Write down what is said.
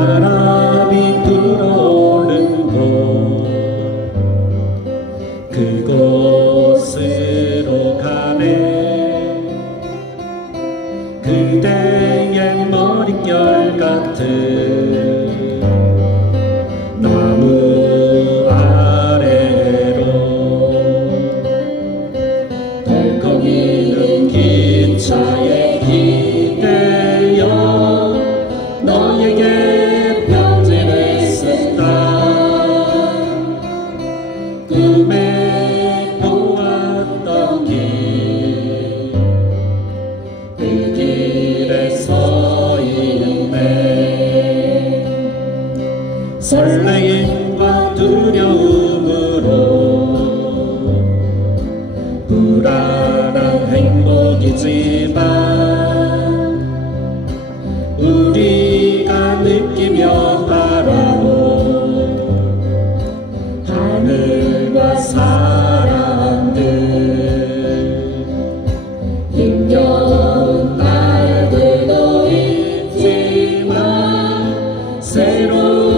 바람이 불어오는 곳. 그곳으로 가네. 그대의 머릿결 같은 너에게 처음에 보았던 길 그 길에 서 있네. 설레임과 두려움으로 불안한 행복이지만 우리가 느끼며 Senhor.